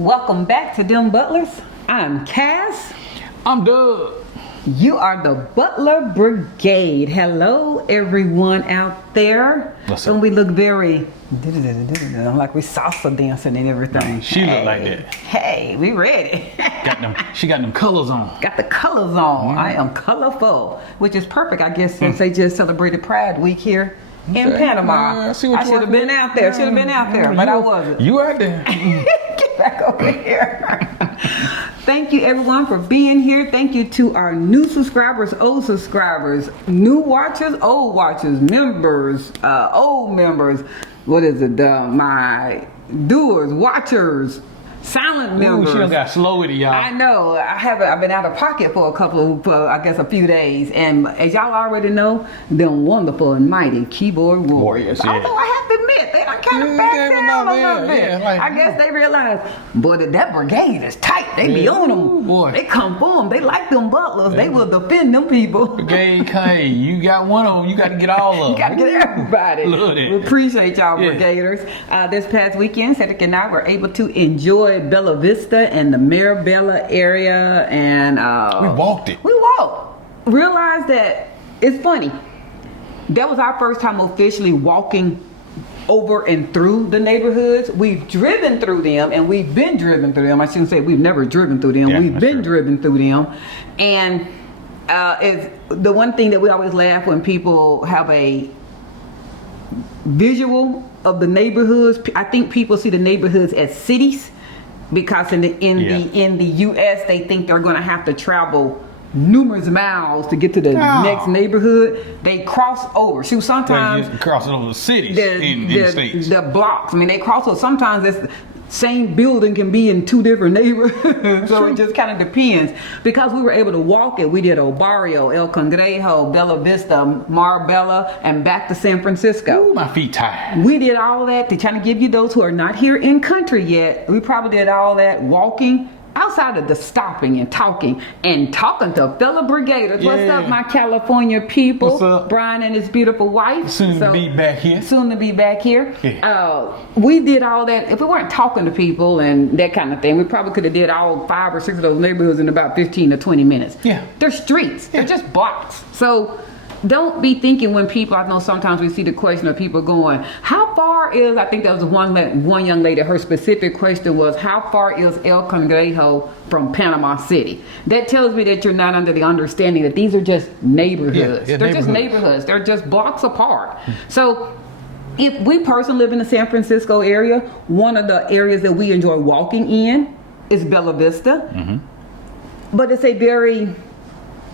Welcome back to DemButlers. I'm Cass. I'm Doug. You are the Butler Brigade. Hello, everyone out there. What's Don't up? we look very like we salsa dancing and everything? She look like that. Hey, we ready. She got them colors on. Got the colors on. I am colorful, which is perfect, I guess, since they just celebrated Pride Week here in Panama. I see what I should have been out there. But I wasn't. You out there? Get back over here. Thank you everyone for being here. Thank you to our new subscribers, old subscribers, new watchers, old watchers, members, old members. What is it? My doers, watchers, silent members. Ooh, she done got slow with it, y'all. I know. I've been out of pocket for a few days, and as y'all already know, them wonderful and mighty keyboard warriors. Yeah. Although I have to admit, they done kind of back down a little bit. Yeah, like, I guess they realize, boy, that brigade is tight. They be on them. Ooh, boy. They come for them. They like them butlers. They will defend them people. Brigade, hey, you got one of them. You got to get all of them. You gotta get everybody. Love it. We appreciate y'all, Yeah. brigaders. This past weekend, Cedric and I were able to enjoy Bella Vista and the Marabella area, and We walked it. We walked. Realized that it's funny. That was our first time officially walking over and through the neighborhoods. We've driven through them, and we've been driven through them. I shouldn't say we've never driven through them. Yeah, we've that's been true. driven through them, and it's the one thing that we always laugh when people have a visual of the neighborhoods. I think people see the neighborhoods as cities because in the U.S. they think they're going to have to travel numerous miles to get to the next neighborhood. They cross over. So sometimes Well, you crossing over the cities in the States. the blocks. I mean, they cross over. Sometimes it's the same building can be in two different neighborhoods. So it just kind of depends. Because we were able to walk it, we did El Barrio, El Congrejo, Bella Vista, Marbella, and back to San Francisco. Ooh, my feet tired. We did all that to try to give you those who are not here in country yet. We probably did all that walking outside of the stopping and talking to fellow brigaders. What's Yeah. up, my California people? What's up? Brian and his beautiful wife. Soon to be back here. Soon to be back here. Yeah. We did all that. If we weren't talking to people and that kind of thing, we probably could have did all 5 or 6 of those neighborhoods in about 15 to 20 minutes. Yeah. They're streets. Yeah. They're just blocks. So don't be thinking when people, I know sometimes we see the question of people going, how far is, I think there was one young lady, her specific question was, how far is El Congrejo from Panama City? That tells me that you're not under the understanding that these are just neighborhoods. Yeah, They're just neighborhoods. They're just blocks apart. So if we personally live in the San Francisco area, one of the areas that we enjoy walking in is Bella Vista. Mm-hmm. But it's a very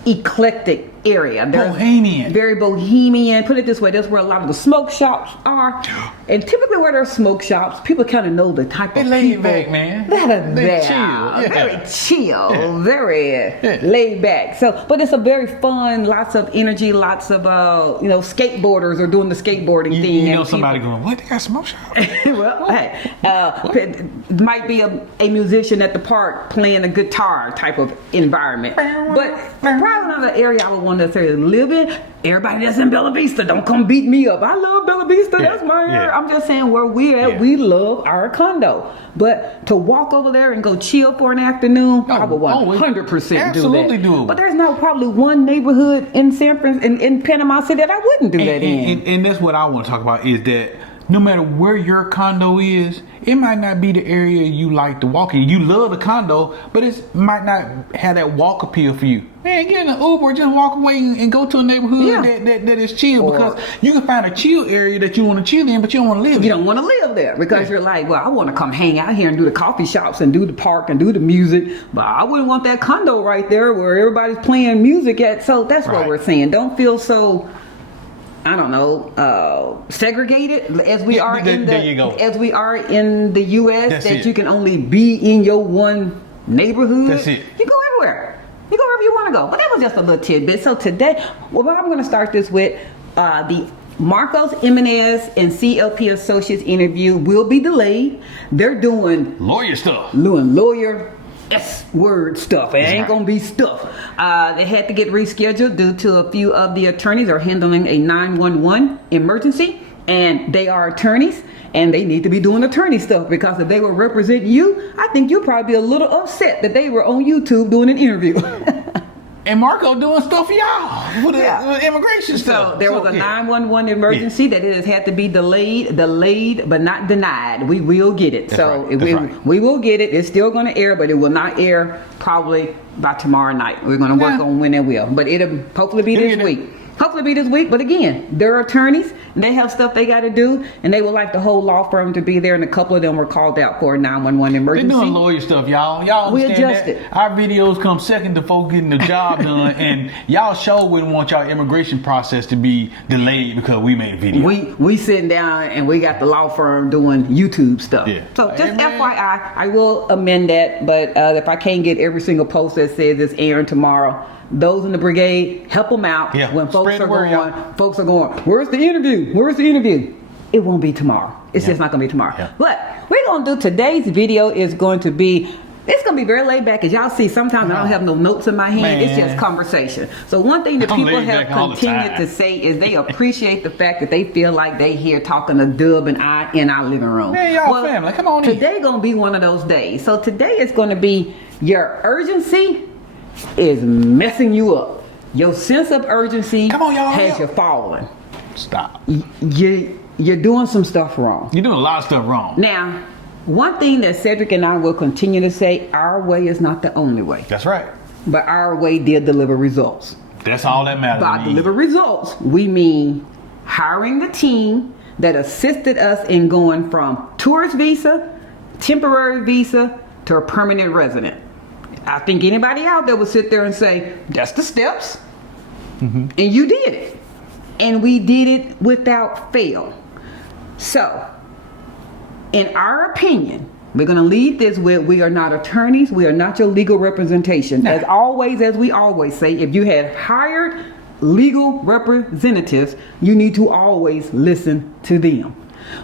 eclectic area. Bohemian. Very bohemian. Put it this way, that's where a lot of the smoke shops are. And typically where there's smoke shops, people kind of know the type They of laid people back, man. that are They there. chill. Yeah. Very chill, Yeah. very Yeah. laid back. So, but it's a very fun, lots of energy, lots of skateboarders are doing the skateboarding thing. You know and somebody going, what? They got smoke shop? well, hey, it might be a musician at the park playing a guitar type of environment. But probably not an area I would want to necessarily live in. Everybody that's in Bella Vista, don't come beat me up. I love Bella Vista. Yeah, That's my area. yeah. I'm just saying where we're at, Yeah. we love our condo. But to walk over there and go chill for an afternoon, I would 100% absolutely do that. doable. But there's probably one neighborhood in in Panama City that I wouldn't do that in. And that's what I want to talk about is that no matter where your condo is, it might not be the area you like to walk in. You love the condo, but it might not have that walk appeal for you. Man, get in an Uber, just walk away and go to a neighborhood that is chill, because you can find a chill area that you want to chill in, but you don't want to live in. You don't want to live there because you're like, well, I want to come hang out here and do the coffee shops and do the park and do the music, but I wouldn't want that condo right there where everybody's playing music at. So that's what we're saying. Don't feel so, I don't know, segregated as we are in the U.S. That's that it. you can only be in your one neighborhood. That's it. You go everywhere. You go wherever you want to go. But that was just a little tidbit. So today, what I'm going to start this with, the Marcos Jimenez and CLP Associates interview will be delayed. They're doing Lawyer stuff. lawyer S-word stuff. It ain't gonna be stuff. They had to get rescheduled due to a few of the attorneys are handling a 911 emergency. and they are attorneys, and they need to be doing attorney stuff, because if they were representing you, I think you'd probably be a little upset that they were on YouTube doing an interview. And Marco doing stuff for y'all with the immigration stuff. So there was a 911 emergency that it has had to be delayed but not denied. We will get it. We will get it. It's still going to air, but it will not air probably by tomorrow night. We're going to work on when it will. But it'll hopefully be this week. Hopefully be this week. But again, they're attorneys. They have stuff they got to do, and they would like the whole law firm to be there, and a couple of them were called out for a 911 emergency. They're doing lawyer stuff, y'all. Y'all understand that? Our videos come second to folks getting the job done, and y'all sure wouldn't want y'all immigration process to be delayed because we made a video. We sitting down and we got the law firm doing YouTube stuff. Yeah. So just FYI, I will amend that, but if I can't get every single post that says it's airing tomorrow, those in the brigade, help them out. Yeah. When folks are going, where's the interview? Where's the interview? It won't be tomorrow. It's just not going to be tomorrow. Yeah. But we're going to do today's video is going to be, it's going to be very laid back. As y'all see, sometimes I don't have no notes in my hand. It's just conversation. So one thing that people have continued to say is they appreciate the fact that they feel like they here talking to Dub and I in our living room. Man, y'all family, come on in. Today going to be one of those days. So today is going to be your urgency is messing you up. Your sense of urgency has you falling. Stop. You're doing some stuff wrong. You're doing a lot of stuff wrong. Now, one thing that Cedric and I will continue to say, our way is not the only way. That's right. But our way did deliver results. That's all that matters. By deliver results, we mean hiring the team that assisted us in going from tourist visa, temporary visa, to a permanent resident. I think anybody out there would sit there and say, that's the steps. Mm-hmm. And you did it. And we did it without fail. So, in our opinion, we're going to lead this with, we are not attorneys. We are not your legal representation. As always, as we always say, if you had hired legal representatives, you need to always listen to them.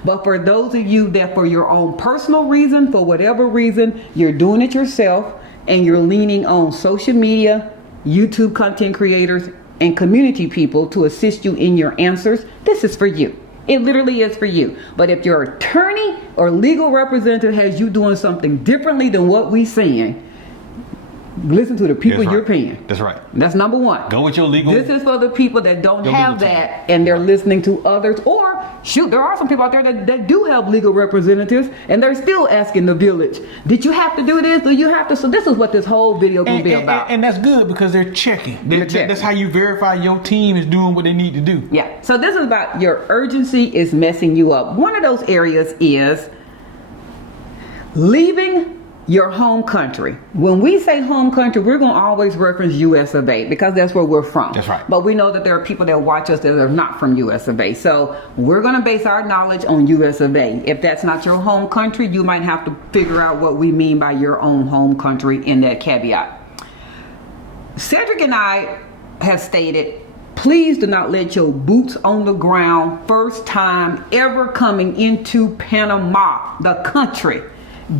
But for those of you that for your own personal reason, for whatever reason, you're doing it yourself, and you're leaning on social media, YouTube content creators, and community people to assist you in your answers, this is for you. It literally is for you. But if your attorney or legal representative has you doing something differently than what we're saying, listen to the people you're paying. That's right. That's number one. Go with your legal. This is for the people that don't have that and they're listening to others. Or, shoot, there are some people out there that do have legal representatives and they're still asking the village, did you have to do this? Do you have to? So this is what this whole video can be about. And that's good because they're checking. That's how you verify your team is doing what they need to do. Yeah. So this is about your urgency is messing you up. One of those areas is leaving your home country. When we say home country, we're going to always reference US of A because that's where we're from. That's right. But we know that there are people that watch us that are not from US of A. So we're going to base our knowledge on US of A. If that's not your home country, you might have to figure out what we mean by your own home country in that caveat. Cedric and I have stated, please do not let your boots on the ground first time ever coming into Panama, the country,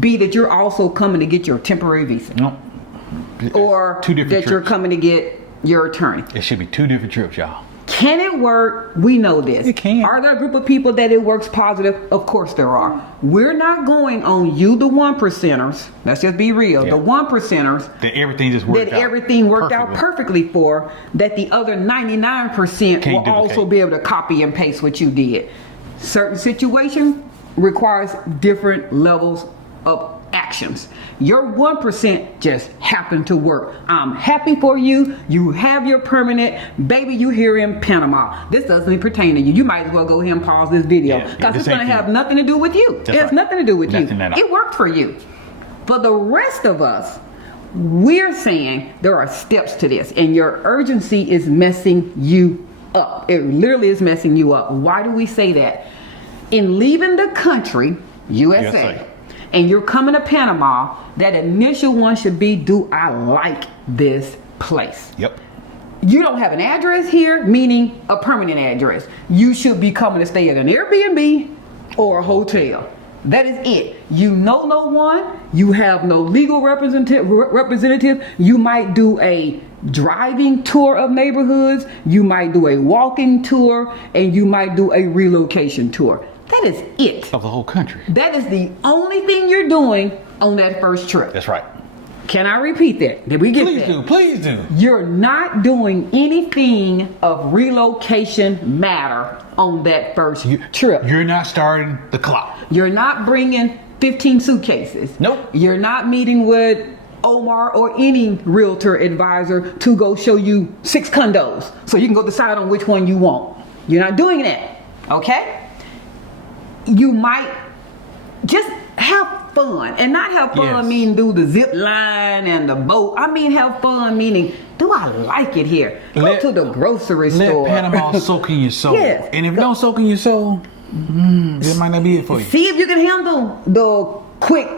be that you're also coming to get your temporary visa. No. Or that you're coming to get your attorney. It should be two different trips, y'all. Can it work? We know this. It can. Are there a group of people that it works positive? Of course there are. We're not going on you, the 1%ers. Let's just be real. The 1%ers. That everything just worked out. That everything worked out perfectly for. That the other 99% will also be able to copy and paste what you did. Certain situation requires different levels of actions. Your 1% just happened to work. I'm happy for you. You have your permanent. Baby, you here in Panama. This doesn't pertain to you. You might as well go ahead and pause this video because it's going to have nothing to do with you. It has nothing to do with you. It worked for you. For the rest of us, we're saying there are steps to this and your urgency is messing you up. It literally is messing you up. Why do we say that? In leaving the country, USA. And you're coming to Panama, that initial one should be, do I like this place? Yep. You don't have an address here, meaning a permanent address. You should be coming to stay at an Airbnb or a hotel. That is it. You know no one. You have no legal representative. You might do a driving tour of neighborhoods. You might do a walking tour, and you might do a relocation tour. That is it. Of the whole country. That is the only thing you're doing on that first trip. That's right. Can I repeat that? Did we get that? Please do. You're not doing anything of relocation matter on that first trip. You're not starting the clock. You're not bringing 15 suitcases. Nope. You're not meeting with Omar or any realtor advisor to go show you 6 condos so you can go decide on which one you want. You're not doing that. Okay? You might just have fun, and not have fun mean do the zip line and the boat. I mean have fun meaning, do I like it here? Go to the grocery store. Let Panama soak in your soul. Yes. And if it don't soak in your soul, it might not be it for you. See if you can handle the quick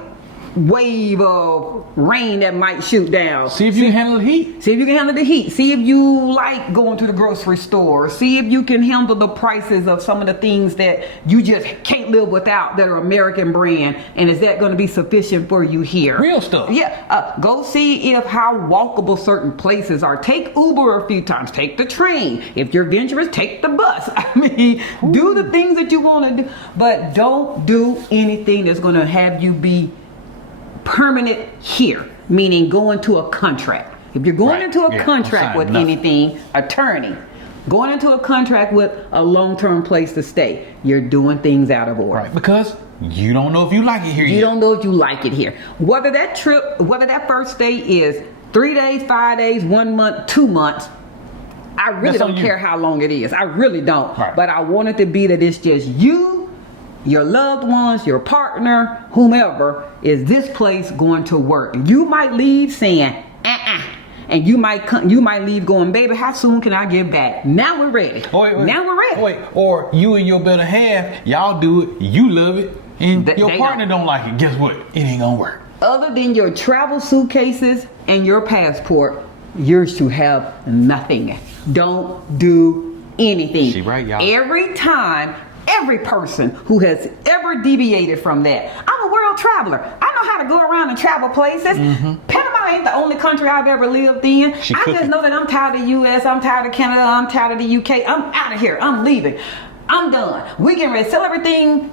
wave of rain that might shoot down. See if you can handle the heat. See if you can handle the heat. See if you like going to the grocery store. See if you can handle the prices of some of the things that you just can't live without that are American brand. And is that going to be sufficient for you here? Real stuff. Yeah. Go see if how walkable certain places are. Take Uber a few times. Take the train. If you're adventurous, take the bus. I mean, do the things that you want to do. But don't do anything that's going to have you be permanent here, meaning going to a contract. If you're going into a contract with anything, attorney, going into a contract with a long-term place to stay, you're doing things out of order. Right, because you don't know if you like it here. You don't know if you like it here. Whether that trip, whether that first stay is 3 days, 5 days, 1 month, 2 months, I really don't care how long it is. I really don't. Right. But I want it to be that it's just you, your loved ones, your partner, whomever, is this place going to work? You might leave saying, and you might leave going, baby, how soon can I get back? Now we're ready. Now we're ready. Or you and your better half, y'all do it, you love it, and your partner don't like it. Guess what? It ain't gonna work. Other than your travel suitcases and your passport, you're to have nothing. Don't do anything. She right, y'all. Every person who has ever deviated from that. I'm a world traveler. I know how to go around and travel places. Panama ain't the only country I've ever lived in. I just know that I'm tired of the US, I'm tired of Canada, I'm tired of the UK. I'm out of here. I'm leaving. I'm done. We getting ready to sell everything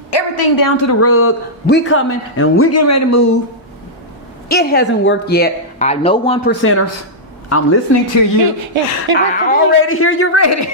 down to the rug. We coming and we getting ready to move. It hasn't worked yet. I know 1%ers. I'm listening to you. I already hear you ready.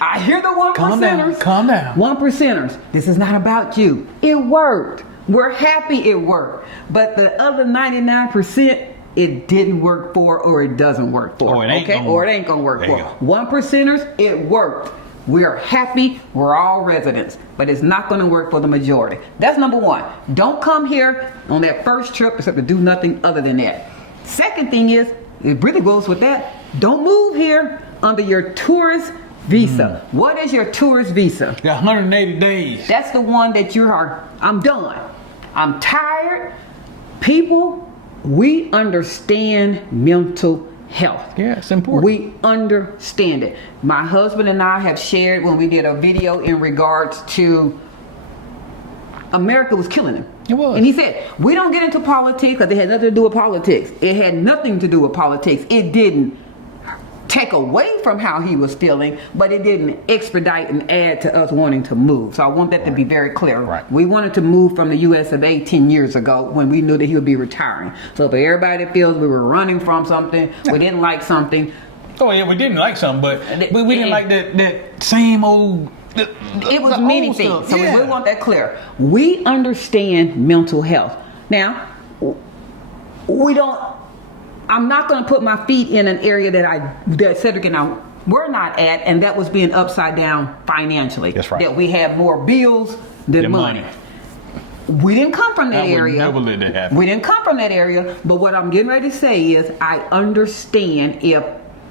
I hear the 1%ers. Calm down. 1%ers. This is not about you. It worked. We're happy it worked. But the other 99%, it didn't work for, or it doesn't work for. Or it ain't gonna work for. 1%ers, it worked. We're happy. We're all residents. But it's not going to work for the majority. That's number one. Don't come here on that first trip except to do nothing other than that. Second thing is, it really goes with that. Don't move here under your tourist visa. What is your tourist visa? You got 180 days. That's the one that I'm done. I'm tired. People, we understand mental health. Yeah, it's important. We understand it. My husband and I have shared when we did a video in regards to America was killing him. It was. And he said, we don't get into politics because it had nothing to do with politics. It had nothing to do with politics. It didn't take away from how he was feeling, but it didn't expedite and add to us wanting to move. So I want that to be very clear. Right. We wanted to move from the US of A 10 years ago when we knew that he would be retiring. So for everybody that feels we were running from something, we didn't like something. Oh yeah, we didn't like something, but we didn't like that same old... It was many things. So we want that clear. We understand mental health. Now, I'm not going to put my feet in an area that Cedric and I were not at, and that was being upside down financially. That's right. That we have more bills than money. We didn't come from that area. Never let that happen. We didn't come from that area, but what I'm getting ready to say is I understand if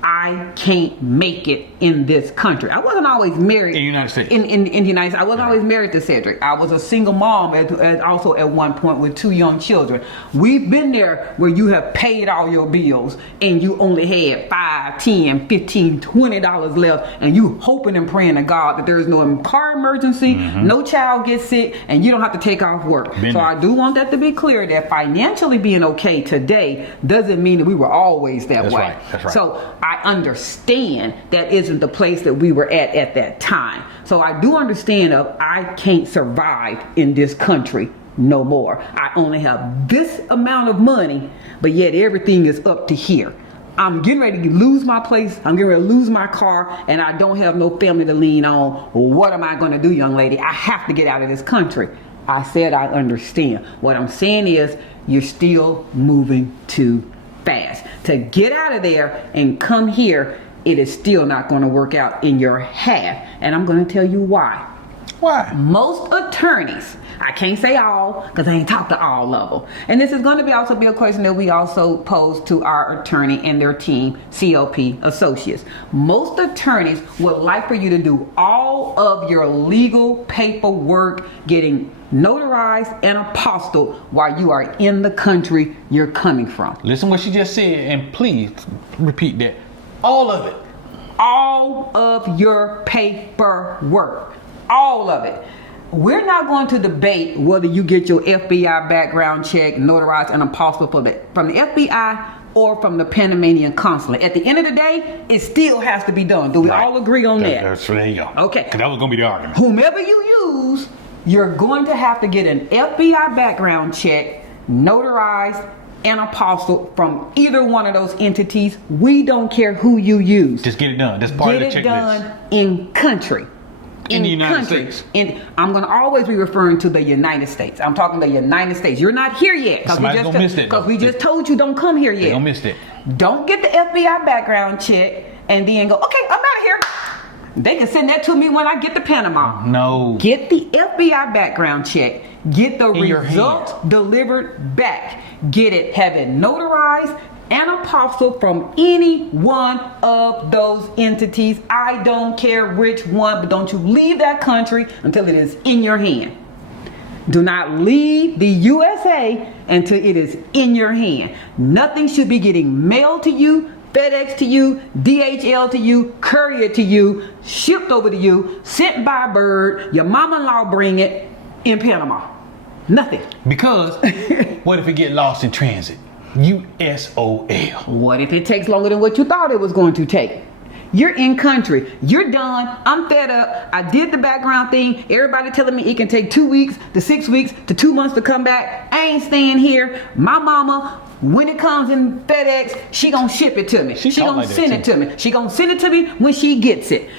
I I can't make it in this country. I wasn't always married In the United States. In the United States, I wasn't always married to Cedric. I was a single mom, also at one point with 2 young children. We've been there where you have paid all your bills and you only had $5, $10, $15, $20 left, and you hoping and praying to God that there is no car emergency, no child gets sick, and you don't have to take off work. I do want that to be clear, that financially being okay today doesn't mean that we were always that way. That's right. So I understand that isn't the place that we were at that time. So I do understand I can't survive in this country no more. I only have this amount of money, but yet everything is up to here. I'm getting ready to lose my place. I'm getting ready to lose my car, and I don't have no family to lean on. What am I going to do, young lady? I have to get out of this country. I said I understand. What I'm saying is you're still moving too fast. To get out of there and come here, it is still not going to work out in your half. And I'm going to tell you why. Why? Most attorneys, I can't say all because I ain't talked to all of them. And this is going to also be a question that we also pose to our attorney and their team, COP Associates. Most attorneys would like for you to do all of your legal paperwork, getting notarized and apostilled while you are in the country you're coming from. Listen what she just said, and please repeat that. All of it. All of your paperwork. All of it. We're not going to debate whether you get your FBI background check, notarized and apostilled from the FBI or from the Panamanian consulate. At the end of the day, it still has to be done. Do we all agree on that? There you go. Okay. Because that was going to be the argument. Whomever you use, you're going to have to get an FBI background check, notarized and apostilled from either one of those entities. We don't care who you use. Just get it done. That's part of the checklist. Get it done in country. In the United States. And I'm going to always be referring to the United States. I'm talking the United States. You're not here yet. Because we just told you don't come here yet. They don't miss that. Don't get the FBI background check and then go, okay, I'm out of here. They can send that to me when I get to Panama. No. Get the FBI background check. Get the results delivered back. Get it, have it notarized and apostilled from any one of those entities. I don't care which one, but don't you leave that country until it is in your hand. Do not leave the USA until it is in your hand. Nothing should be getting mailed to you, FedEx to you, DHL to you, courier to you, shipped over to you, sent by bird, your mama-in-law bring it in Panama. Nothing. Because what if it get lost in transit? USOL. What if it takes longer than what you thought it was going to take? You're in country. You're done. I'm fed up. I did the background thing. Everybody telling me it can take 2 weeks to 6 weeks to 2 months to come back. I ain't staying here. My mama, when it comes in FedEx, she gonna ship it to me. She gonna send it to me. She gonna send it to me when she gets it.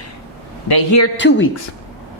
They here 2 weeks.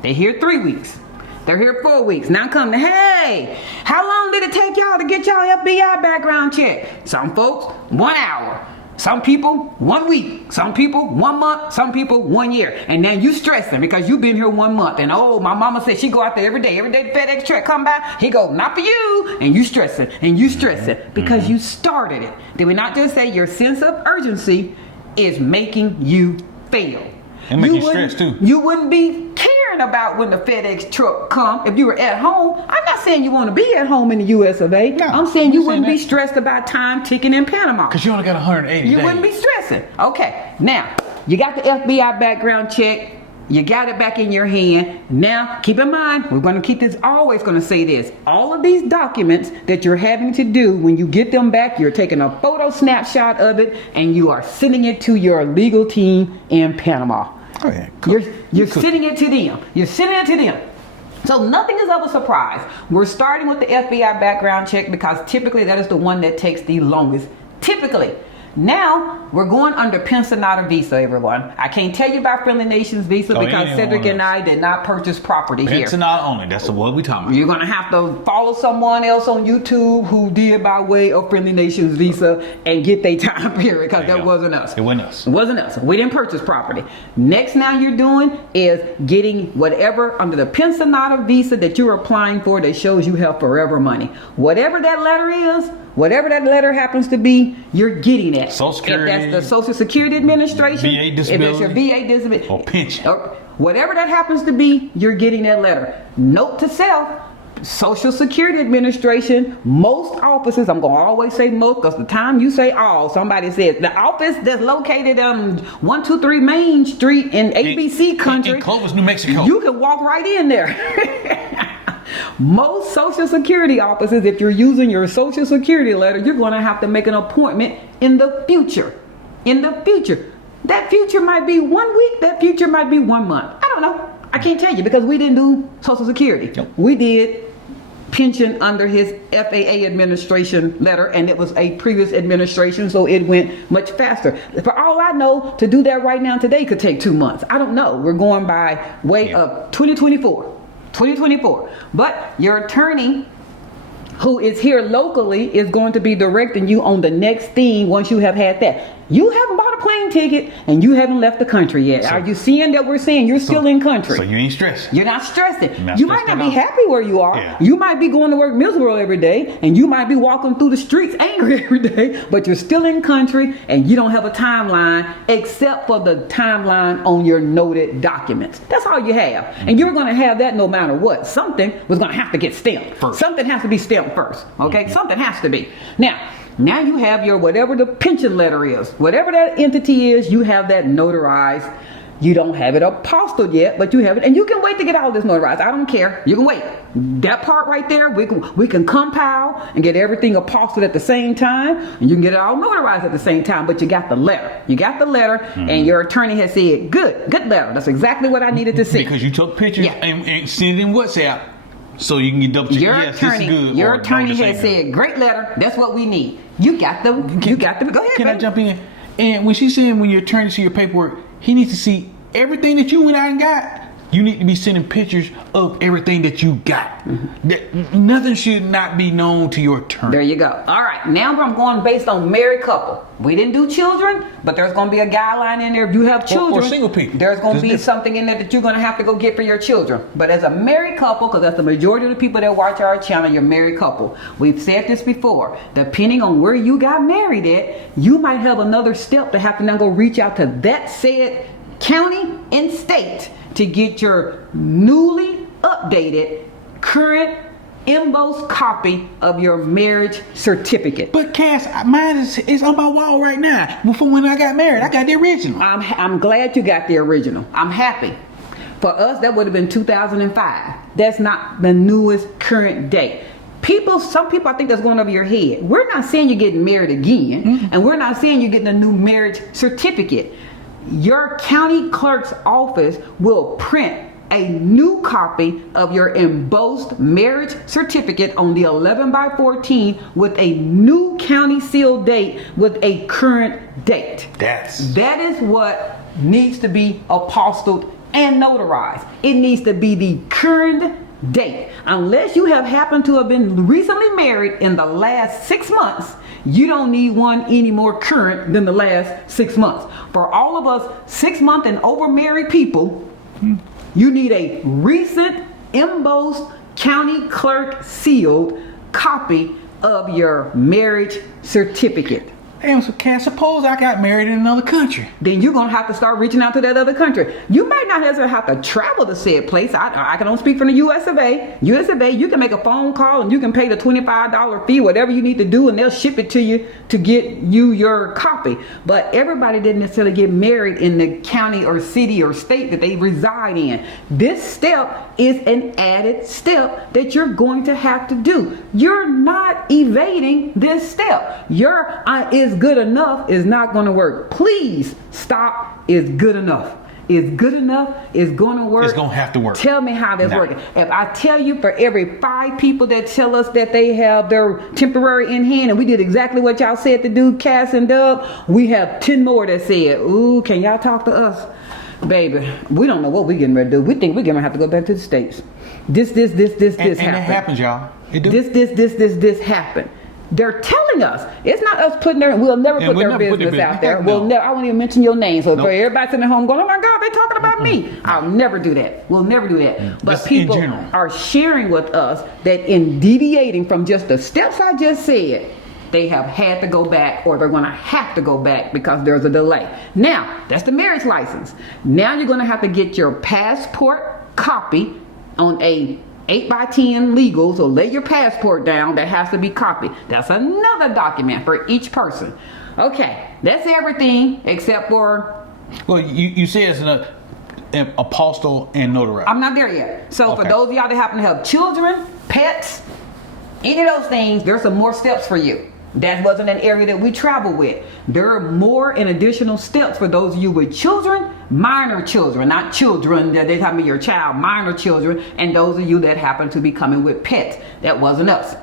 They here 3 weeks. They're here 4 weeks. Now come to, hey, how long did it take y'all to get y'all FBI background check? Some folks, 1 hour. Some people, 1 week. Some people, 1 month. Some people, 1 year. And now you stressing because you've been here 1 month. And oh, my mama said she go out there every day. Every day the FedEx truck come by, he go, not for you. And you stressing and you stressing because you started it. Did we not just say your sense of urgency is making you fail? And make you stressed too. You wouldn't be caring about when the FedEx truck come if you were at home. I'm not saying you want to be at home in the US of A. No, I'm saying you wouldn't be stressed about time ticking in Panama. Because you only got 180 days. You wouldn't be stressing. Okay, now, you got the FBI background check. You got it back in your hand. Now, keep in mind, we're going to keep this, always going to say this. All of these documents that you're having to do, when you get them back, you're taking a photo snapshot of it, and you are sending it to your legal team in Panama. Oh, yeah. Cool. You're sending it to them. You're sending it to them. So nothing is of a surprise. We're starting with the FBI background check because typically that is the one that takes the longest. Typically. Now, we're going under Pensionata visa, everyone. I can't tell you about Friendly Nations visa because Cedric and I did not purchase property here. Pensionata only. That's what we talking about. You're going to have to follow someone else on YouTube who did by way of Friendly Nations visa and get their time period because that wasn't us. It wasn't us. It wasn't us. We didn't purchase property. Next now you're doing is getting whatever under the Pensionata visa that you're applying for that shows you have forever money. Whatever that letter is, whatever that letter happens to be, you're getting that. Social Security, if that's the Social Security Administration, VA disability, if that's your VA disability, or pension, or whatever that happens to be, you're getting that letter. Note to self: Social Security Administration, most offices, I'm going to always say most because the time you say all, somebody says the office that's located on 123 Main Street in ABC country. In Clovis, New Mexico. You can walk right in there. Most Social Security offices, if you're using your Social Security letter, you're going to have to make an appointment in the future. In the future. That future might be 1 week, that future might be 1 month. I don't know. I can't tell you because we didn't do Social Security. Nope. We did pension under his FAA administration letter, and it was a previous administration, so it went much faster. For all I know, to do that right now today could take 2 months. I don't know. We're going by way of 2024. But your attorney who is here locally is going to be directing you on the next thing once you have had that. You haven't bought a plane ticket and you haven't left the country yet. Are you seeing that we're saying you're still in country? So you ain't stressed. You're not stressing. Not you stressed might not at be all. happy where you are. Yeah. You might be going to work miserable every day, and you might be walking through the streets angry every day, but you're still in country and you don't have a timeline except for the timeline on your noted documents. That's all you have. And you're going to have that no matter what. Something was going to have to get stamped. First. Something has to be stamped first. Okay? Something has to be. Now you have your whatever the pension letter is. Whatever that entity is, you have that notarized. You don't have it apostilled yet, but you have it. And you can wait to get all this notarized. I don't care. You can wait. That part right there, we can compile and get everything apostilled at the same time. And you can get it all notarized at the same time. But you got the letter. And your attorney has said, good letter. That's exactly what I needed to see. Because you took pictures and sent it in WhatsApp. So you can get double check. Yes, this is good. Your or, no, attorney this has ain't good. said, great letter. That's what we need. You got the. Go ahead. Can I baby. jump in? And when she's saying when your attorney see your paperwork, he needs to see everything that you went out and got. You need to be sending pictures of everything that you got. That nothing should not be known to your attorney. There you go. All right. Now I'm going based on married couple. We didn't do children, but there's going to be a guideline in there. If you have children, or single people. there's going to That's be different. something in there that you're going to have to go get for your children. But as a married couple, because that's the majority of the people that watch our channel, you're married couple. We've said this before. Depending on where you got married at, you might have another step to have to now go reach out to that said county and state to get your newly updated current embossed copy of your marriage certificate. But Cass, mine is on my wall right now. From when I got married, I got the original. I'm glad you got the original. I'm happy. For us, that would have been 2005. That's not the newest current date. Some people, I think that's going over your head. We're not saying you're getting married again, and we're not saying you're getting a new marriage certificate. Your county clerk's office will print a new copy of your embossed marriage certificate on the 11/14 with a new county seal date with a current date. That is what needs to be apostilled and notarized. It needs to be the current date. Unless you have happened to have been recently married in the last 6 months, you don't need one any more current than the last 6 months. For all of us 6 month and over married people, you need a recent embossed county clerk sealed copy of your marriage certificate. And so, Cass, suppose I got married in another country. Then you're going to have to start reaching out to that other country. You might not necessarily have to travel to said place. I can only speak from the US of A. US of A, you can make a phone call and you can pay the $25 fee, whatever you need to do, and they'll ship it to you to get you your copy. But everybody didn't necessarily get married in the county or city or state that they reside in. This step is an added step that you're going to have to do. You're not evading this step. Your is good enough is not going to work. Please stop. Is good enough. Is good enough is going to work. It's going to have to work. Tell me how that's working. If I tell you for every 5 people that tell us that they have their temporary in hand and we did exactly what y'all said to do, Cass and Dub, we have 10 more that said, ooh, can y'all talk to us? Baby, we don't know what we're getting ready to do. We think we're going to have to go back to the States. This happened. And that happens, y'all. It do. This happened. They're telling us. It's not us putting their. We'll never put their business out there. We'll never. I won't even mention your name. So for everybody sitting at home going, "Oh my God, they're talking about me." I'll never do that. We'll never do that. But Just people in general. are sharing with us that in deviating from just the steps I just said, they have had to go back, or they're going to have to go back because there's a delay. Now, that's the marriage license. Now you're going to have to get your passport copy on a 8x10 legal, so lay your passport down. That has to be copied. That's another document for each person. Okay, that's everything except for... Well, you said it's an apostle and notarized. I'm not there yet. So for those of y'all that happen to have children, pets, any of those things, there's some more steps for you. That wasn't an area that we travel with. There are more and additional steps for those of you with children, minor children, not children that they have me your child, minor children, and those of you that happen to be coming with pets. That wasn't us.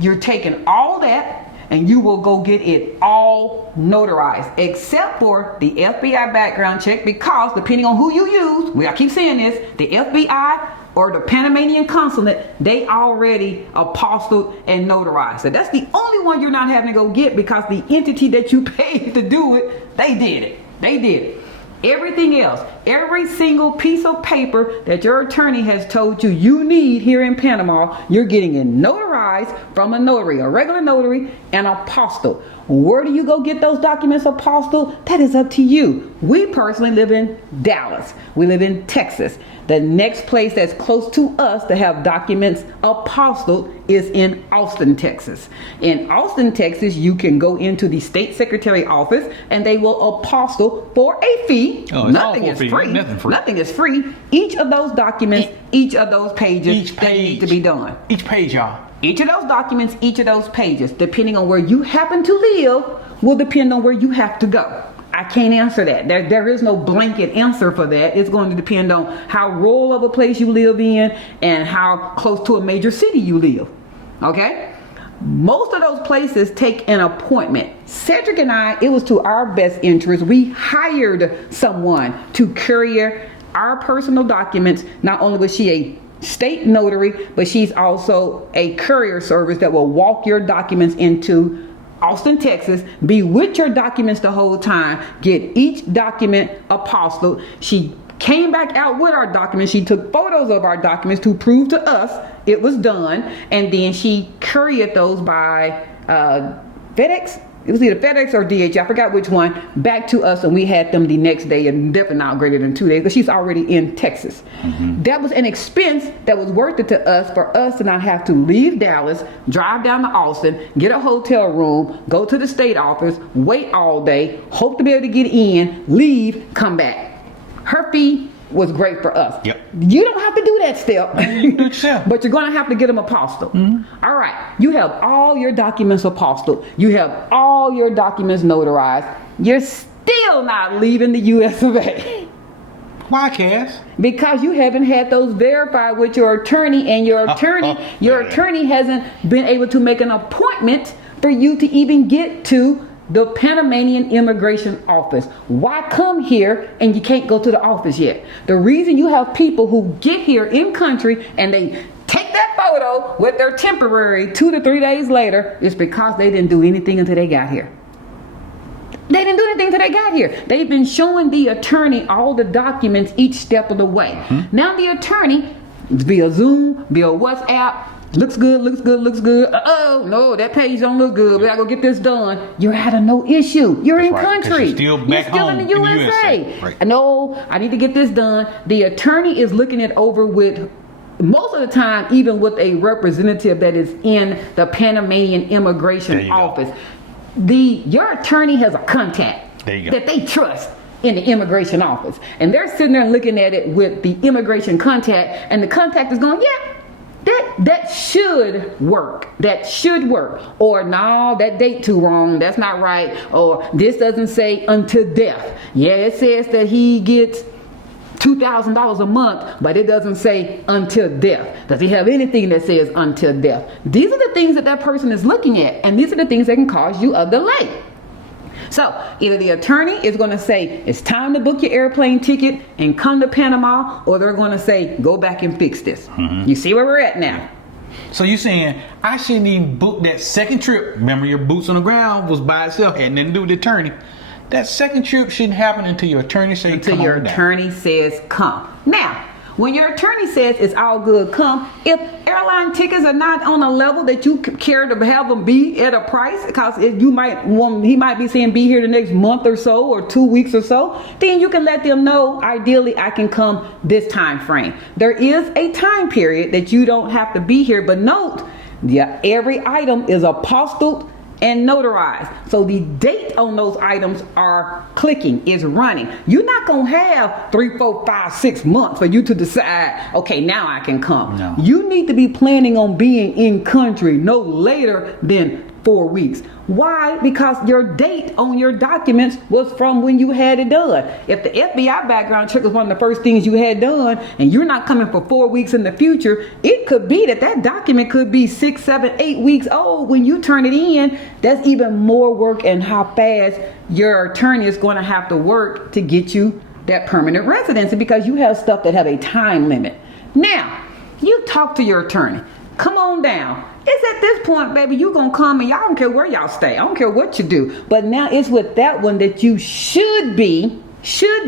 You're taking all that and you will go get it all notarized, except for the FBI background check, because depending on who you use, I keep saying this, the FBI or the Panamanian consulate, they already apostilled and notarized. So that's the only one you're not having to go get, because the entity that you paid to do it, they did it. They did it. Everything else, every single piece of paper that your attorney has told you you need here in Panama, you're getting it notarized from a notary, a regular notary, and apostille. Where do you go get those documents apostilled? That is up to you. We personally live in Dallas. We live in Texas. The next place that's close to us to have documents apostilled is in Austin, Texas. In Austin, Texas, you can go into the state secretary office and they will apostille for a fee. Nothing is free. Nothing is free. Each of those documents, each of those pages, they need to be done. Each page, y'all. Each of those documents, each of those pages, depending on where you happen to live, will depend on where you have to go. I can't answer that. There is no blanket answer for that. It's going to depend on how rural of a place you live in and how close to a major city you live. Okay? Most of those places take an appointment. Cedric and I, it was to our best interest. We hired someone to courier our personal documents. Not only was she a state notary, but she's also a courier service that will walk your documents into Austin, Texas, be with your documents the whole time, get each document apostilled. She came back out with our documents. She took photos of our documents to prove to us it was done, and then she couriered those by FedEx. It was either FedEx or DHL, I forgot which one, back to us, and we had them the next day, and definitely not greater than 2 days, because she's already in Texas. That was an expense that was worth it to us, for us to not have to leave Dallas, drive down to Austin, get a hotel room, go to the state office, wait all day, hope to be able to get in, leave, come back. Her fee was great for us. Yep. You don't have to do that step, but you're going to have to get them apostilled. All right, you have all your documents apostilled. You have all your documents notarized. You're still not leaving the US of A. Why, Cass? Because you haven't had those verified with your attorney, and your attorney hasn't been able to make an appointment for you to even get to the Panamanian immigration office. Why come here and you can't go to the office yet? The reason you have people who get here in country and they take that photo with their temporary 2 to 3 days later is because they didn't do anything until they got here. They didn't do anything until they got here. They've been showing the attorney all the documents each step of the way. Now the attorney, via Zoom, via WhatsApp, looks good. Oh no, that page don't look good. We gotta go get this done. You're out of no issue. You're in country. You're still in the USA. Right. No, I need to get this done. The attorney is looking it over with, most of the time, even with a representative that is in the Panamanian immigration office. Your attorney has a contact that they trust in the immigration office, and they're sitting there looking at it with the immigration contact, and the contact is going, yeah, that should work. That should work. Or no, that date too wrong. That's not right. Or this doesn't say until death. Yeah, it says that he gets $2,000 a month, but it doesn't say until death. Does he have anything that says until death? These are the things that person is looking at, and these are the things that can cause you a delay. So either the attorney is going to say it's time to book your airplane ticket and come to Panama, or they're going to say go back and fix this. You see where we're at now. So you're saying I shouldn't even book that second trip? Remember, your boots on the ground was by itself, had nothing to do with the attorney. That second trip shouldn't happen until your attorney says come. Until your attorney says come. Now, When your attorney says it's all good, come. If airline tickets are not on a level that you care to have them be at a price, because he might be saying be here the next month or so, or 2 weeks or so, then you can let them know, ideally I can come this time frame. There is a time period that you don't have to be here, but note, every item is apostilled and notarized. So the date on those items are clicking, is running. You're not gonna have 3, 4, 5, 6 months for you to decide, okay, now I can come. No. You need to be planning on being in country no later than 4 weeks. Why? Because your date on your documents was from when you had it done. If the FBI background check was one of the first things you had done, and you're not coming for 4 weeks in the future, it could be that document could be 6, 7, 8 weeks old when you turn it in. That's even more work, and how fast your attorney is going to have to work to get you that permanent residency, because you have stuff that have a time limit. Now, you talk to your attorney. Come on down. It's at this point, baby, you gonna come and y'all don't care where y'all stay. I don't care what you do. But now it's with that one that you should be,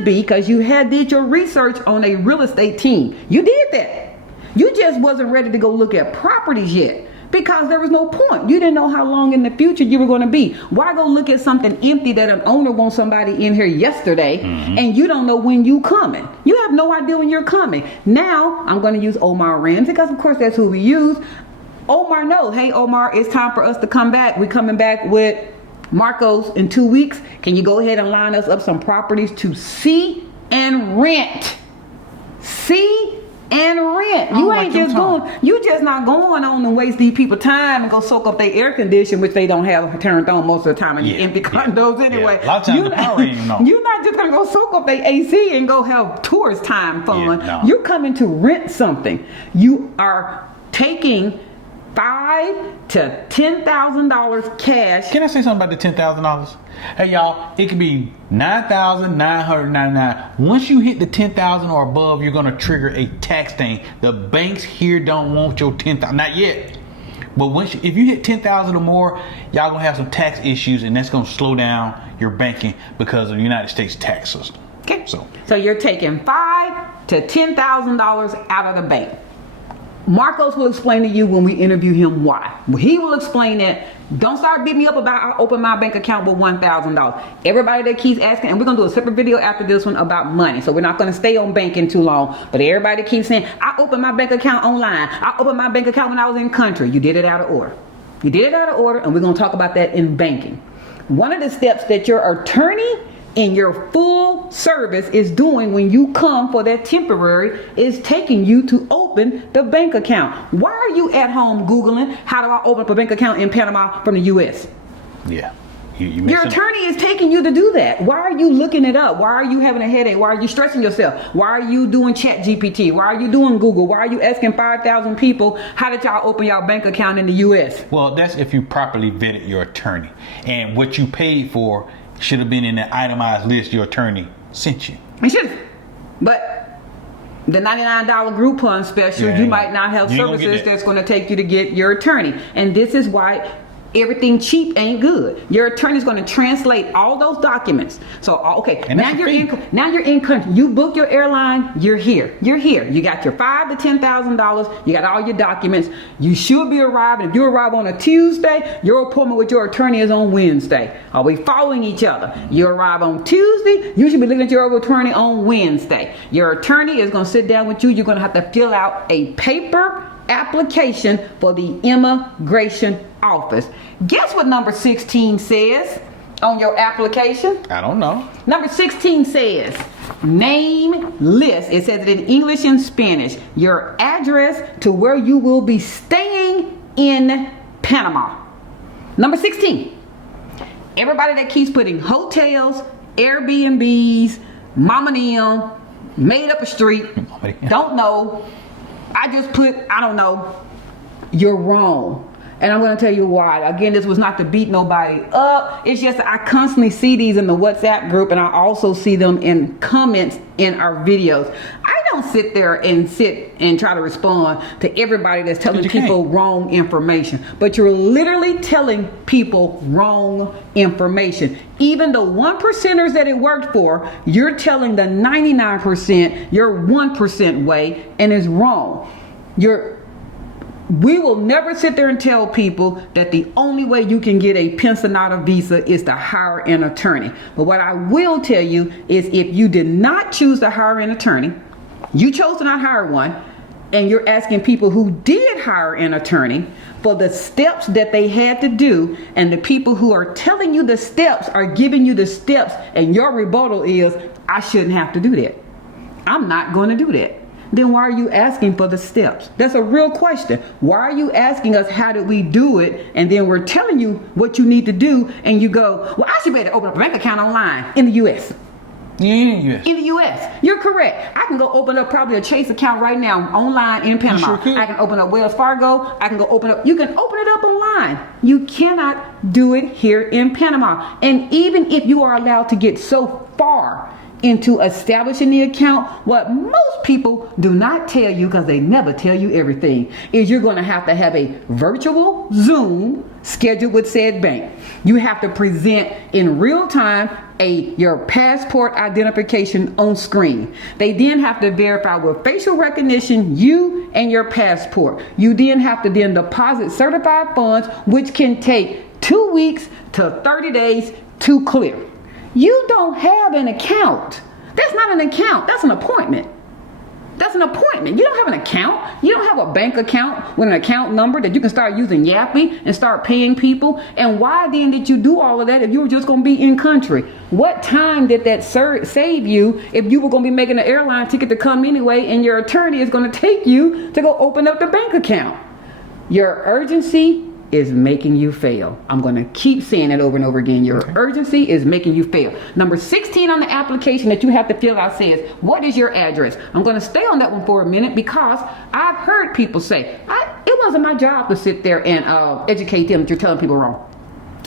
because you did your research on a real estate team. You did that. You just wasn't ready to go look at properties yet, because there was no point. You didn't know how long in the future you were going to be. Why go look at something empty that an owner wants somebody in here yesterday, and you don't know when you coming? You have no idea when you're coming. Now, I'm going to use Omar Ramsey, because of course that's who we use. Omar knows, hey Omar, it's time for us to come back. We're coming back with Marcos in 2 weeks. Can you go ahead and line us up some properties to see and rent? See and rent. You ain't just going, you just not going on and waste these people time and go soak up their air condition, which they don't have turned on most of the time in empty condos anyway. A lot of times the power ain't even on. You're not just gonna go soak up their AC and go have tourist time fun. No. You're coming to rent something. You are taking $5,000 to $10,000 cash. Can I say something about the $10,000? Hey y'all, it could be $9,999. Once you hit the $10,000 or above, you're gonna trigger a tax thing. The banks here don't want your $10,000, not yet. But if you hit $10,000 or more, y'all gonna have some tax issues, and that's gonna slow down your banking because of the United States tax system. Okay. So you're taking $5,000 to $10,000 out of the bank. Marcos will explain to you when we interview him why. He will explain that. Don't start beating me up about I open my bank account with $1,000. Everybody that keeps asking, and we're going to do a separate video after this one about money. So we're not going to stay on banking too long. But everybody keeps saying, I opened my bank account online. I opened my bank account when I was in country. You did it out of order. You did it out of order, and we're going to talk about that in banking. One of the steps that your attorney in your full service is doing when you come for that temporary is taking you to open the bank account. Why are you at home Googling, how do I open up a bank account in Panama from the U.S.? Yeah. Your attorney is taking you to do that. Why are you looking it up? Why are you having a headache? Why are you stressing yourself? Why are you doing ChatGPT? Why are you doing Google? Why are you asking 5,000 people, how did y'all open y'all bank account in the U.S.? Well, that's if you properly vetted your attorney. And what you paid for should have been in the itemized list your attorney sent you. It should have. But the $99 Groupon special, you might not have services that's going to take you to get your attorney. And this is why everything cheap ain't good. Your attorney's going to translate all those documents. So, okay, now you're in country. You book your airline, you're here. You got your $5,000 to $10,000. You got all your documents. You should be arriving. If you arrive on a Tuesday, your appointment with your attorney is on Wednesday. Are we following each other? You arrive on Tuesday, you should be looking at your attorney on Wednesday. Your attorney is going to sit down with you. You're going to have to fill out a paper application for the immigration office. Guess what number 16 says on your application? I don't know. Number 16 says name list. It says it in English and Spanish. Your address to where you will be staying in Panama. Number 16. Everybody that keeps putting hotels, Airbnbs, Mama Neon, made up a street, don't know. I just put, I don't know. You're wrong. And I'm going to tell you why. Again, this was not to beat nobody up. It's just that I constantly see these in the WhatsApp group, and I also see them in comments in our videos. I don't sit there and try to respond to everybody that's telling people wrong information. But you're literally telling people wrong information. Even the 1%ers that it worked for, you're telling the 99% your 1% way, and it's wrong. We will never sit there and tell people that the only way you can get a Pensionata visa is to hire an attorney. But what I will tell you is if you did not choose to hire an attorney, you chose to not hire one, and you're asking people who did hire an attorney for the steps that they had to do, and the people who are telling you the steps are giving you the steps, and your rebuttal is, I shouldn't have to do that. I'm not going to do that. Then why are you asking for the steps? That's a real question. Why are you asking us how did we do it, and then we're telling you what you need to do, and you go, well, I should be able to open up a bank account online in the U.S. Yeah. In the U.S. You're correct. I can go open up probably a Chase account right now online in Panama. Sure, I can open up Wells Fargo. I can go open up. You can open it up online. You cannot do it here in Panama. And even if you are allowed to get so far into establishing the account, what most people do not tell you, because they never tell you everything, is you're going to have a virtual Zoom scheduled with said bank. You have to present in real time your passport identification on screen. They then have to verify with facial recognition you and your passport. You then have to deposit certified funds, which can take 2 weeks to 30 days to clear. You don't have an account. That's not an account. That's an appointment. That's an appointment. You don't have an account. You don't have a bank account with an account number that you can start using Yappy and start paying people. And why then did you do all of that if you were just going to be in country? What time did that save you if you were going to be making an airline ticket to come anyway, and your attorney is going to take you to go open up the bank account? Your urgency is making you fail. I'm going to keep saying that over and over again. Your urgency is making you fail. Number 16 on the application that you have to fill out says, what is your address? I'm going to stay on that one for a minute because I've heard people say, it wasn't my job to sit there and educate them that you're telling people wrong.